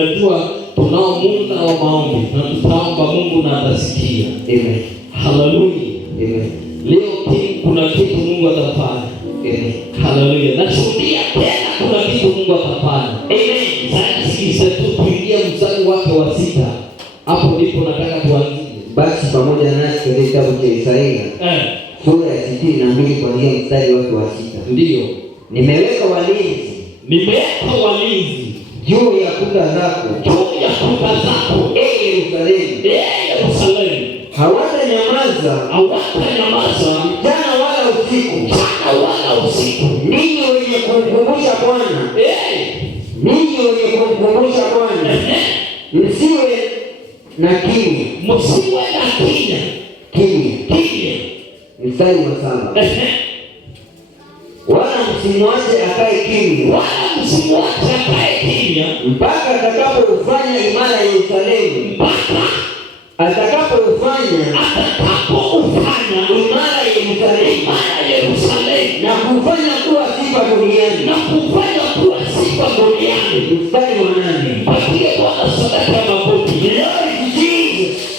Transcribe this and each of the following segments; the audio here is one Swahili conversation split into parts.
ninajua tunao muda wa maombi na tutaomba Mungu na atasikia. Amen. Haleluya. Amen. Leo kuna kitu Mungu atafanya. Amen. Haleluya. Nashuhudia tena kuna kitu Mungu atafanya. Amen. Sasa sisi tuingie mstari wake wa 6. Hapo ndipo nataka tuanzie. Basi pamoja nasi katika kitabu cha Isaia sura ya 62 kuanzia mstari wake wa 6. Ndio. Nimeweka walinzi juu ya kuta zako, Yerusalemu. Hawatanyamaza mchana wala usiku. Ninyi wenye kumkumbusha Bwana, msiwe na kimya. Mstari wa 7. Wala msimwache akae kimya mpaka atakapoufanya imara Yerusalemu, na kufanya kuwa sifa duniani. Mstari wa 8. Patie Bwana sadaka ya makofi.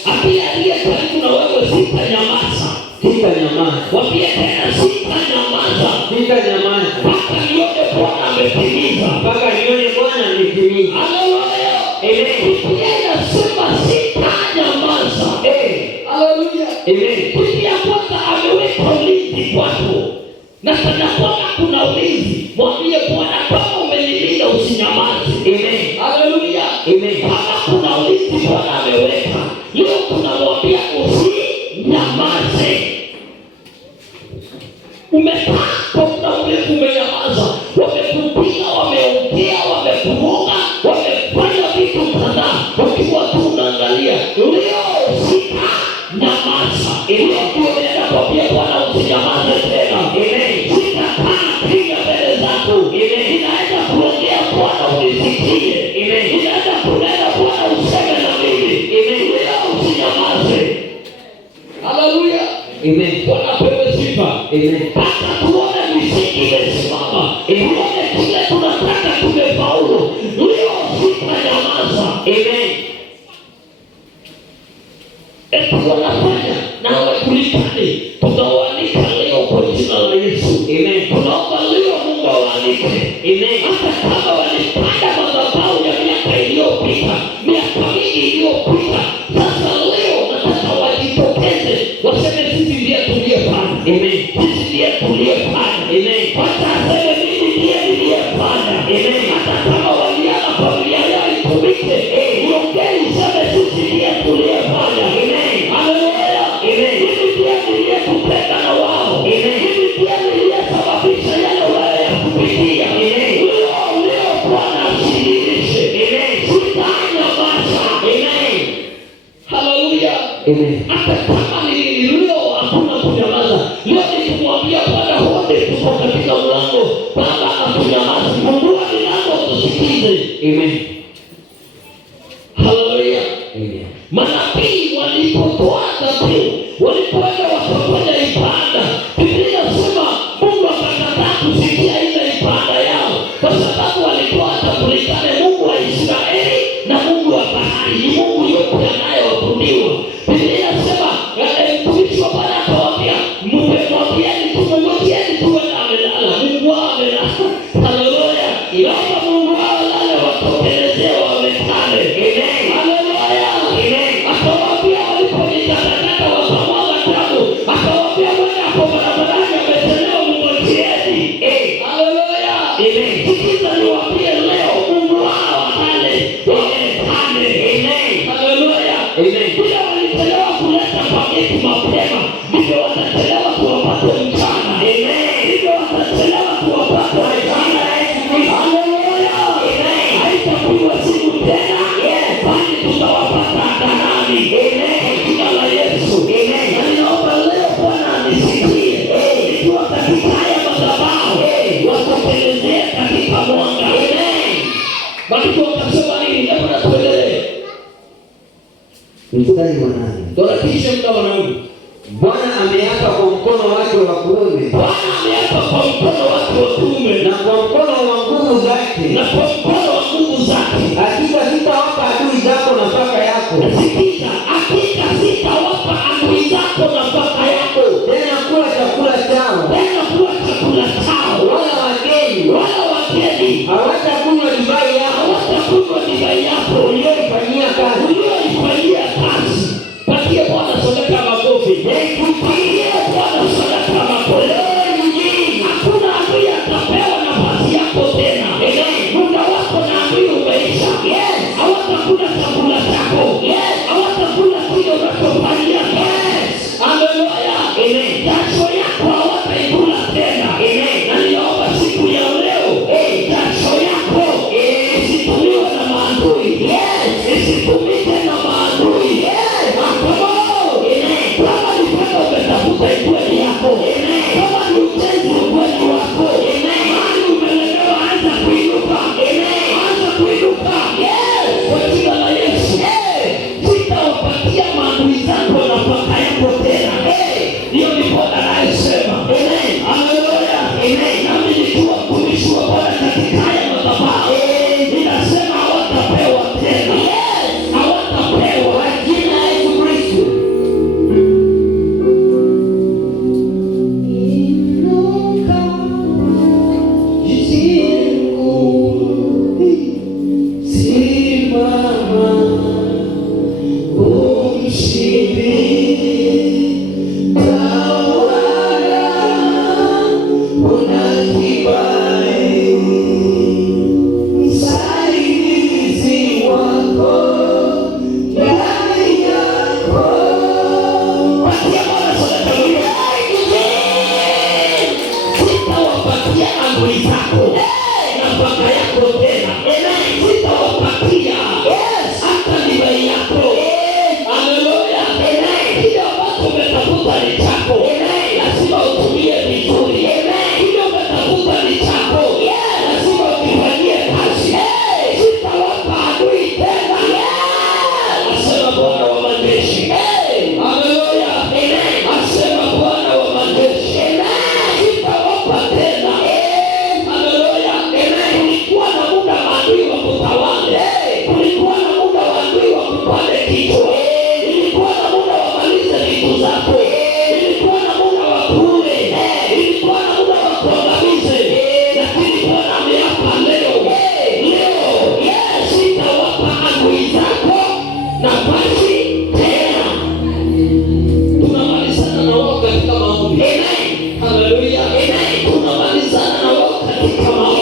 Apia aliye karibu na wewe, sitanyamaza. Wapia tena sitanyamaza. Mpaka nione Bwana ametimiza. Haleluya. Biblia inasema sitanyamaza. Haleluya. Biblia kwanza ameweka ulinzi kwako. Na sana kwamba kuna ulinzi, mwambie Bwana kama umenilinda usinyamaze. Haleluya. Kama kuna ulinzi Bwana ameweka, leo tunamwambia usinyamaze. Umekaa kwa muda mrefu umenyamaza, wamekupiga, wameongea, wamekuroga, wamefanya vitu kadhaa, ukiwa tu unaangalia. Leo sitanyamaza. Unaenda kwambia Bwana usinyamaze tena. Sitakaa kimya mbele zako. Ninaenda kuongea Bwana unisikie. Ninaenda kunena Bwana useme na mimi. Leo usinyamaze. Haleluya. Bwana pewe sifa. Hata tuone misingi imesimama, tuone kile tunataka tumefaulu. Leo sitanyamaza. Wanafanya na wakulikane, tutawanika leo kwa jina la Yesu. Tunaomba leo Mungu awaanike. Hata kama walipanda madhabahu ya miaka iliyopita, miaka mingi iliyopita, sasa leo nataka wajitokeze, waseme sisi ndiye tuliyefanya. Sisi ndiye tuliyefanya. Hata aseme mimi ndiye niliyefanya. Hata kama waliana familia yao itumike, uongee useme sisi ndiye tuliyefanya. Kupenda na wao. Mimi pia niliyesababisha yale wanayokupitia. Leo Bwana asidirishe. Sitanyamaza. Haleluya. Hata kama leo hakuna kunyamaza, leo nikumwambia Bwana wote tuko katika mlango, Baba hatunyamazi. Mungu wa milango tusikize. Haleluya. Manabii walipotoa dhabihu, walipoenda wakafanya ibada, Biblia inasema Mungu akakataa kusikia ile ibada yao, kwa sababu walikuwa watambulikane Mungu wa Israeli na Mungu wa bahari, ni Mungu yote anayeabudiwa. Biblia inasema mtumishi wa Bwana akawaambia, mwambieni tuwe amelala. Mungu wao amelala. Haleluya. Ilaomba Mungu wao lale watokelezee wamekale. Haleluya. Akawaambia waliponitaka wakamwaga damu, akawaambia Bwana hapo barabarani amechelewa, mngojeeni. Haleluya. Sikiza niwaambie leo, Mungu wao wale wamekale. Haleluya. Bila walichelewa kuleta pageti mapema, ndivyo watachelewa kuwapata mchana. Ndivyo watachelewa kuwapata mchana. Haleluya. Haitapigwa simu tena, bali tutawapata hadharani. Jina la Yesu. Na ninaomba leo Bwana anisikie. Ikiwa katika haya madhabahu, watokelezee katika mwanga. Maandiko wakasema nini? Hebu na tuendelee. Mstari wa 8. Tunatisha muda wanaume. Bwana ameapa kwa mkono wake wa kuume, na kwa mkono wa nguvu zake, hakika adui zako nafaka yako tena. Sitawapatia hata divai yako. Haleluya. Kile ambacho umetafuta ni chako, lazima utumie vizuri. Kile umetafuta ni chako, lazima ukifanyie kazi. Sitawapa adui tena, asema Bwana wa majeshi. Haleluya. Asema Bwana wa majeshi, sitawapa tena. Haleluya. Kulikuwa na muda adui wa kutawale, kulikuwa na muda adui wa kupande kichwa, ilikuwa na muda wa maliza vitu zako, ilikuwa na muda wa kule, ilikuwa na muda wa kuangamize, lakini Bwana ameapa leo, sitawapa adui zako nafasi tena. Tunamalizana na wao katika maombi. Haleluya. Tunamalizana na wao katika maombi.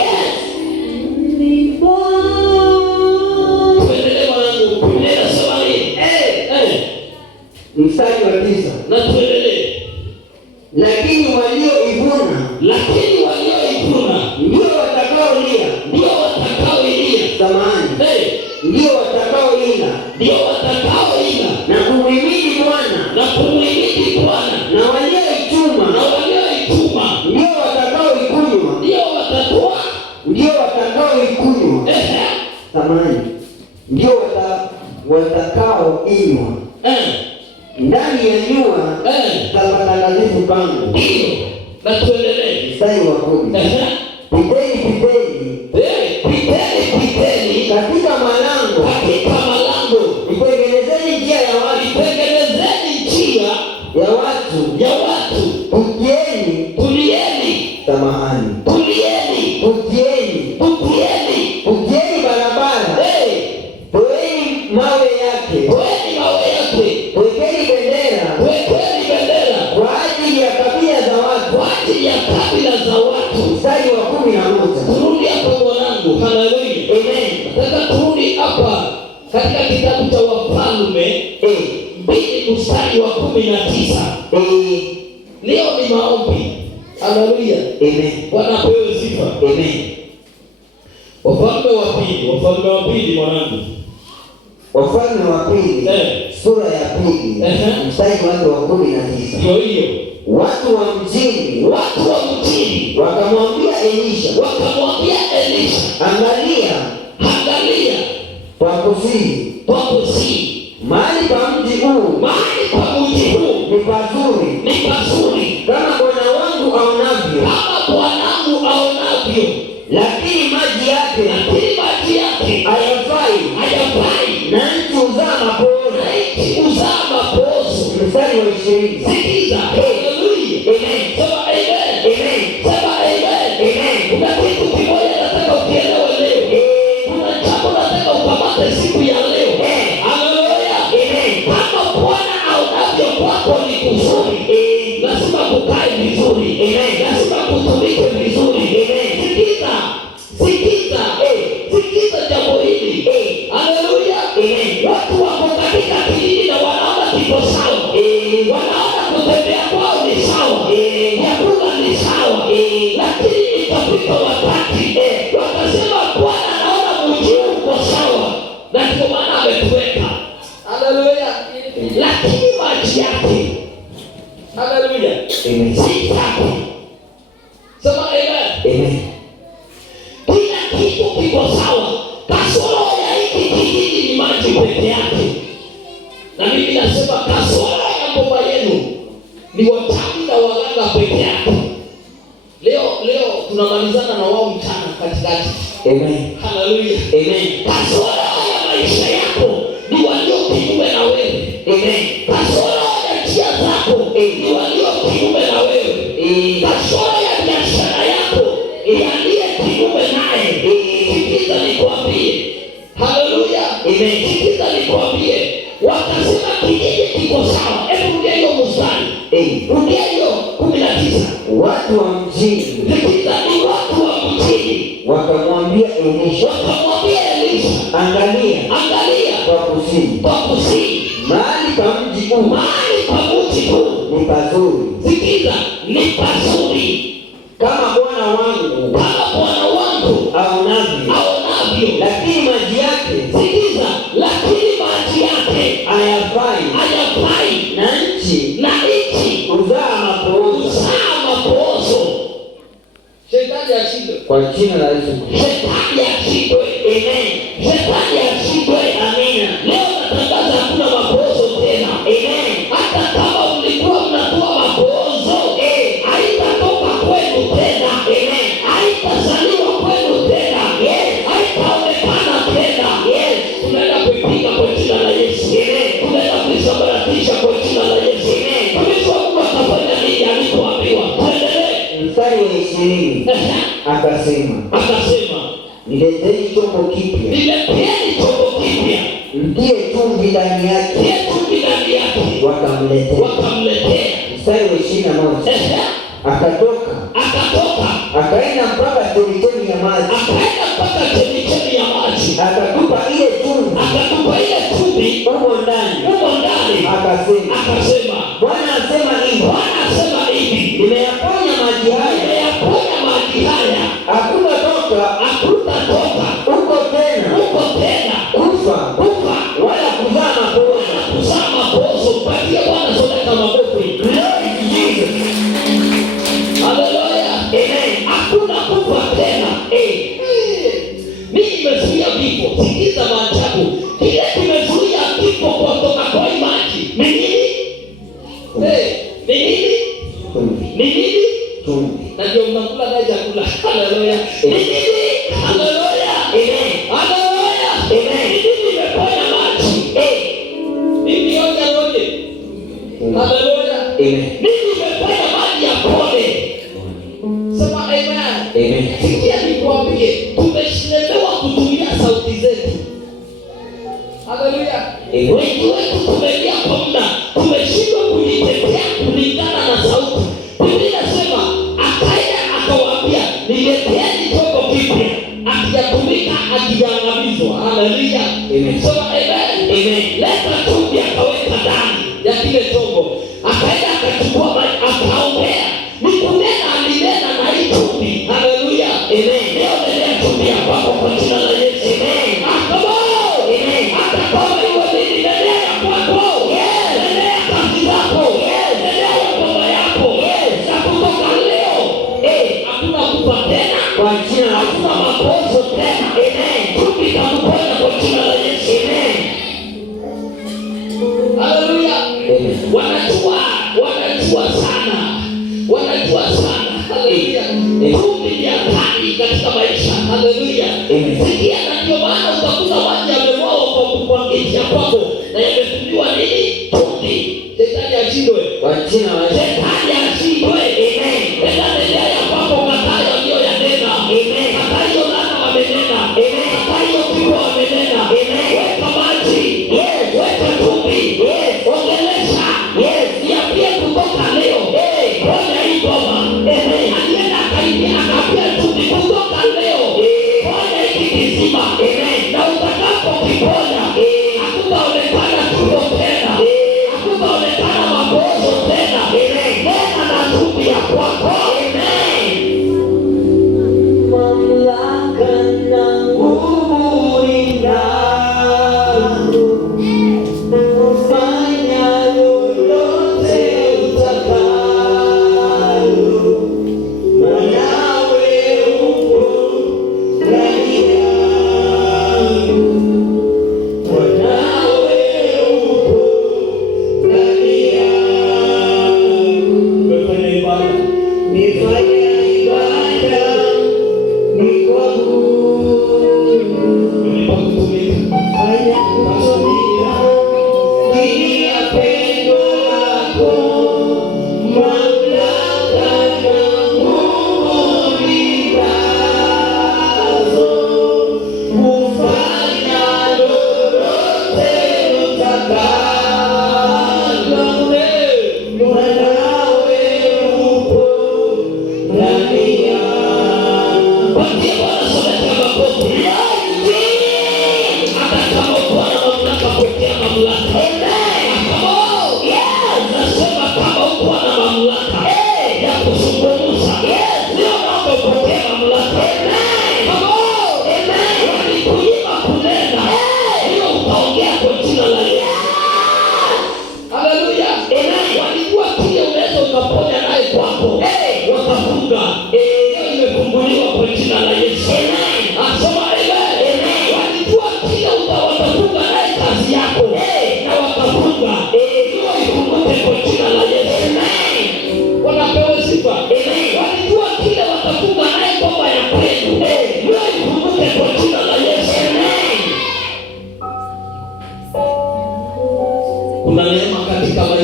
Tuendelee mwanangu, tuendelee safari. Mstari wa 9. Na tuendelee. Lakini walioivuna ndio watakaolia. Samahani. Ndio watakaoila na kumhimidi Bwana. Na walioichuma ndio watakaoikunywa. Samahani. Ndio watakaoinywa ndani ya nyua za patakatifu pangu. Na tuendelee. Mstari wa 10. Piteni katika malango, itengenezeni njia ya watu, tulieni barabara, toeni mawe yake, wekeni bendera kwa ajili ya kabila za watu. Mstari wa 11. Turudi hapa mwanangu. Haleluya. Nataka turudi hapa katika kitabu cha Wafalme 2 mstari wa 19. Leo ni maombi. Haleluya. Bwana apewe sifa. Wafalme wa pili mwanangu. Wafalme wa pili sura ya 2 mstari wa 19. Ndio hiyo. Watu wa mjini wakamwambia Elisha, angalia twakusihi, mahali pa mji huu ni pazuri kama bwana wangu aonavyo, lakini maji yake hayafai, na nchi huzaa mapoozo. Mstari wa 20. Sikiza. Sema amen. Kuna kitu kimoja nataka ukielewe leo. Kuna jambo nataka ukamate siku ya leo. Haleluya. Kama Bwana aonavyo kwako ni kuzuri, lazima kukae vizuri. Lazima kutumike vizuri. Sikiza jambo hili. Haleluya. Watu wako katika kijiji na wanaona kiko sawa. Wanaona kutembea kwao ni sawa. Yakula ni sawa. Lakini itafika wakati wakasema Bwana anaona mji uko sawa. Na ndio maana ametuweka. Haleluya. Lakini maji yake. Haleluya. Si safi. Sema amen. Kila kitu kiko sawa. Kasoro ya hiki kijiji ni maji peke yake. Na mimi nasema kasoro ya baba yenu ni wachawi na waganga peke yake. Leo tunamalizana na wao mchana katikati. Haleluya. Kasoro ya maisha yako ni walio kinyume na wewe. Kasoro ya njia zako ni walio kinyume na wewe. Kasoro ya biashara yako aliye kinyume naye. Sikiza nikwambie. Haleluya. Sikiza nikwambie. Wakasema kijiji kiko sawa. Hebu rudia hiyo mstari. Rudia hiyo 19. Watu wa mjini. Sikiza, ni watu wa mjini. Wakamwambia Elisha, angalia twakusihi, mahali pa mji huu ni pazuri. Sikiza, ni pazuri. kama Bwana wangu aonavyo, lakini maji yake, sikiza, lakini maji yake hayafai, na nchi huzaa mapoozo. Shetani ashindwe kwa jina la Yesu. Shetani ashindwe. Amen. Shetani ashindwe. Amina. Leo natangaza hakuna mapoozo tena. Amen. Hata kama mlikuwa mnatoa mapoozo, haitatoka kwenu tena. Amen. Haitazaliwa kwenu tena. Yes. Haitaonekana tena. Yes. Tunaenda kuipiga kwa jina la Yesu. Amen. Tunaenda kuisambaratisha kwa jina la Yesu. Amen. Mtumishi wa Mungu atafanya nini alipoambiwa? Mstari wa 20 akasema, nileteni chombo kipya, mtie chumvi ndani yake, wakamletea. Mstari wa 21 akatoka akaenda mpaka chemchemi ya maji, akatupa ile chumvi humo ndani, akasema, Bwana asema hivi, nimeyaponya maji haya, hakutatoka huko tena kufa wala kuzaa mapoozo. Patia Bwana sadaka makofi. Haleluya. Amen. Hakuna kufa tena. Mimi nimezuia vifo. Sikiza maajabu. Kile kimezuia kifo kutoka kwa maji. Ni nini? Ni nini? Na ndio mnakula na chakula. Haleluya. Ni nini? Haleluya. Amen. Haleluya. Amen. Mimi nimeponya maji. Mimi yote. Haleluya. Amen. Mimi nimeponya maji ya pole. Sema amen. Amen. Sikia nikwambie, tumeshindwa kutumia sauti zetu. Haleluya. Wengi wetu tumeingia kwa muda, tumeshindwa kujitetea kulingana na sauti. Biblia inasema akaenda akawaambia, nileteeni chombo kipya, akijatumika akijaangamizwa. Haleluya. Amen. Sema amen. Amen. Leta chumvi akaweka ndani ya kile chombo, akaenda akachukua maji akaombea. Nikunena alinena na hii chumvi. Haleluya. Amen. Leo ndio chumvi ya kwako kwa jina la Yesu. Amen. Amen. Hata kama iwe nini ndio ya kwako. Ndio kazi zako. Ndio ya baba yako. Na kutoka leo, hakuna kufa tena kwa jina la Yesu. Hakuna makosa tena. Amen. Chumvi itakuponya kwa jina la Yesu. Amen. Haleluya. Amen. Wanajua sana. Haleluya. Chumvi ni hatari katika maisha. Haleluya. Sikia, na ndio maana utakuta maji yamemwagwa kwa kukuangisha kwako na yamefundiwa nini? Chumvi. Shetani ashindwe kwa jina la Yesu. Shetani ashindwe. Amen. Endelea ya kwako kataya ndio yanena. Amen. Kataya nana wamenena. Amen. Kataya kiwa wamenena. Amen. Weka maji. Yes. Weka chumvi. Yes. Ongelesha. Yes. Niambie kutoka leo. Ponya hii goma. Alienda akapia chumvi kutoka leo. Ponya hiki kisima. Na utakapokiponya, hakutaonekana tumbo tena. Hakutaonekana makozo tena. Nena na chumvi ya kwako. Mamlaka na nguvu ninalo, fanya lolote utakalo. Mwanawe upo ndani yangu. Mwanawe upo ndani yangu. Nifanye ibada fanya kutumika chini ya pendo lako. Mamlaka na nguvu ninazo, kufanya lolote utakalo. Mwanawe upo ndani yangu. Patia Bwana sadaka ya makofi. Hata kama Bwana mamlaka, pokea mamlaka. Nasema kama uko na mamlaka ya kuzungumza, leo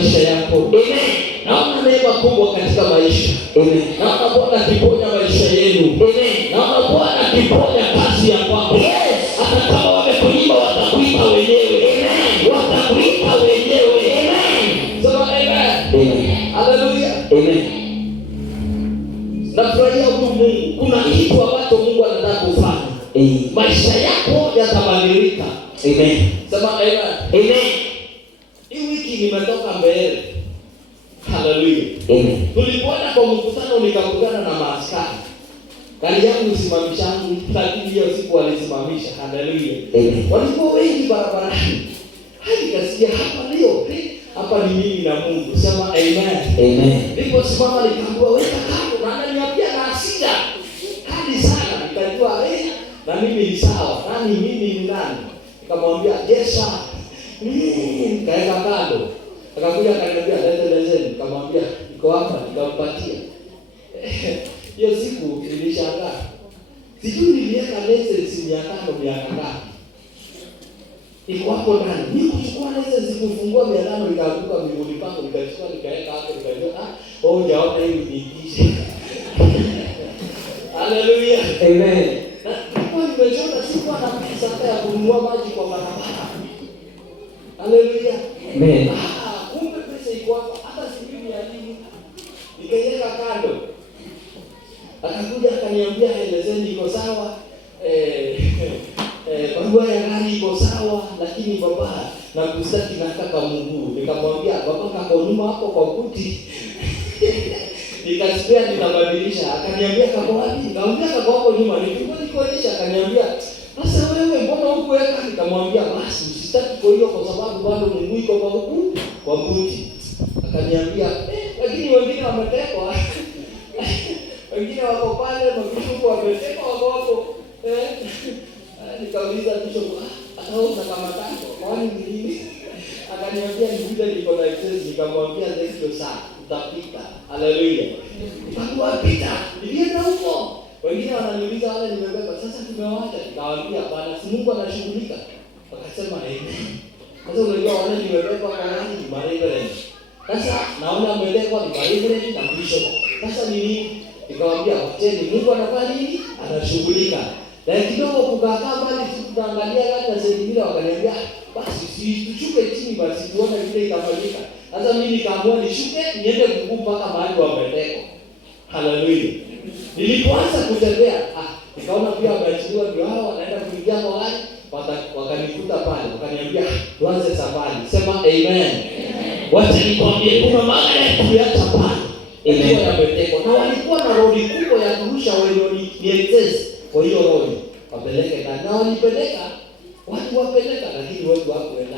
maisha yako. Amen. Naona neema kubwa katika maisha. Amen. Naona Bwana akiponya maisha yenu. Amen. Naona Bwana akiponya kazi ya kwako. Yes. Hata kama wamekuimba watakuita wenyewe. Amen. Watakuita wenyewe. Amen. Sema amen. Amen. Haleluya. Amen. Nafurahia huyu Mungu. Kuna kitu ambacho Mungu anataka kufanya. Amen. Maisha yako yatabadilika. Amen. Sema amen. Amen. Hii wiki nimetoka mbele. Haleluya. Amen. Tulipoenda kwa mkutano nikakutana na maaskari. Gari yangu isimamishangu, lakini hiyo siku walisimamisha. Haleluya. Amen. Walikuwa wengi barabarani. Hadi kasikia hapa leo, hapa ni mimi na Mungu. Sema amen. Amen. Niliposimama nikaambiwa weka kando, na ananiambia na hasira kali sana. Nikajua na mimi ni sawa. Nani mimi ni nani? Nikamwambia yes sir. Nikaeka kando. Akakuja akaniambia lete. Nikamwambia niko hapa, nikampatia. Hiyo siku nilishangaa. Sijui niliweka license miaka ngapi. Iko hapo ndani. Nikuchukua license kufungua 500 nikaanguka miguuni pangu, nikachukua nikaeka hapo, nikajua hujaona hii niitishe. Haleluya. Amen. Kwa nimechona sikuwa na pesa hata ya kununua maji kwa barabara. Haleluya. Amen. Kumbe pesa iko hapa, hata sijui ya nini. Nikaiweka kando. Akakuja akaniambia leseni iko sawa. Barua ya gari iko sawa, lakini baba na kustaki na kaka Mungu. Nikamwambia baba kako nyuma hapo kwa kuti. Nikasikia nitabadilisha. Akaniambia kako wapi? Nikamwambia kako hapo nyuma. Nikuonyesha akaniambia, "Sasa wewe mbona huko weka?" Nikamwambia, "Basi usitaki kwa hiyo kwa sababu bado Mungu iko kwa huku kwa kuti." Akaniambia, "Lakini wengine wametekwa." Wengine wako pale, mabishopu wametekwa wako hapo. Nikauliza bishop, "Ataona kama tango, kwani ni nini?" Akaniambia nikuja niko na license. Nikamwambia ndio sana, utapita. Haleluya. Nikakuapita. Nilienda huko. Wengine wananiuliza wale nimebeba, "Sasa tumewaacha." Nikawaambia, "Bwana, si Mungu anashughulika." Wakasema amen. Sasa unajua wale nimebeba kwa nani? Mareverend. Sasa naona mbeleko ni mareverend na bishop. Sasa ni nini? Nikamwambia, "Wacheni, Mungu anafanya nini? Anashughulika." Na kidogo kukaa mbali tunaangalia gani na sasa wakaniambia, "Basi si tushuke chini basi tuone vile itafanyika." Sasa mimi nikaamua nishuke niende Mungu mpaka mahali wamepeleka. Haleluya. Nilipoanza kutembea, nikaona pia wameachiliwa ndio hao wanaenda kuingia kwa gari, wakanikuta pale, wakaniambia, "Tuanze safari." Sema amen. Wacha nikwambie kuna maana ya kuacha pale. Amen. Wametekwa na walikuwa na lori kubwa ya kurusha wenye nielekeze. Kwa hiyo roho wapeleke na walipeleka watu wapeleka, lakini watu hawakuenda.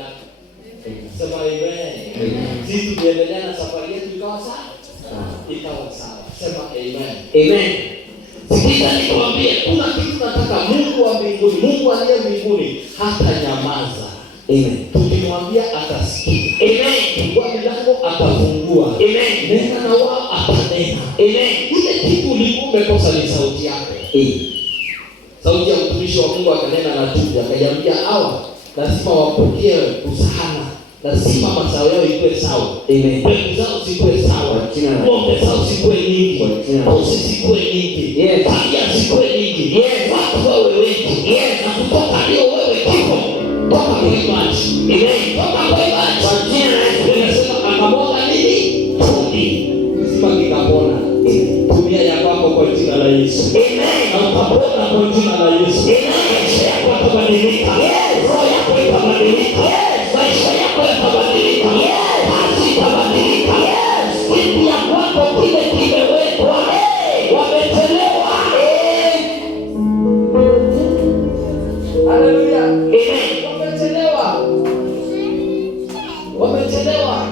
Sema amen. Sisi tuendelea na safari yetu ikawa sawa. Ikawa sawa. Sema amen. Amen. Sikiza nikwambie, kuna kitu nataka Mungu wa mbinguni, Mungu aliye mbinguni hata nyamaza. Amen. Tukimwambia atasikia. Amen. Kwa milango atafungua. Amen. Nena na wao atanena. Amen. Ile kitu ulikuwa umekosa ni sauti yako. Sauti ya mtumishi wa Mungu akanena na Juda, akaniambia hawa lazima wapokee usahana. Lazima mazao yao ikuwe sawa. Amen. Mbegu zao zikuwe sawa. Ng'ombe zao zikuwe nyingi. Mbuzi zikuwe nyingi. Yes. Pia zikuwe nyingi. Yes. Watu wawe wengi. Yes. Na kutoka ndio wewe kifo. Toka kwa imani. Amen. Toka kwa imani. Kwa jina la Yesu. Nimesema akamwona nini? Tumi. Lazima kikapona. Tumia ya kwako kwa jina la Yesu. Amen. Na utapona kwa jina la Yesu. Amen. Maisha yako yatabadilika. Roho yako itabadilika. Maisha yako yatabadilika. Kazi itabadilika. Kitu ya kwako kile kimewekwa. Wamechelewa. Haleluya. Wamechelewa. Wamechelewa.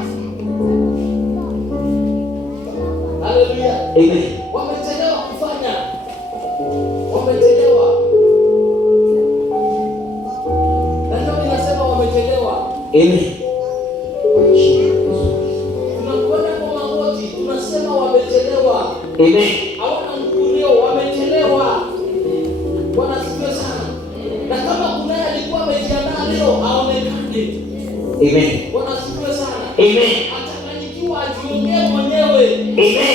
Haleluya. Amen. Wamechelewa kufanya. Wamechelewa. Ndio ninasema wamechelewa. Amen. Tunakwenda kwa magoti, tunasema wamechelewa. Amen. Hawana nguvu leo, wamechelewa. Bwana asifiwe sana. Na kama kuna alikuwa amejiandaa leo aonekane. Amen. Bwana asifiwe sana. Amen. Hata umeongea mwenyewe. Amen.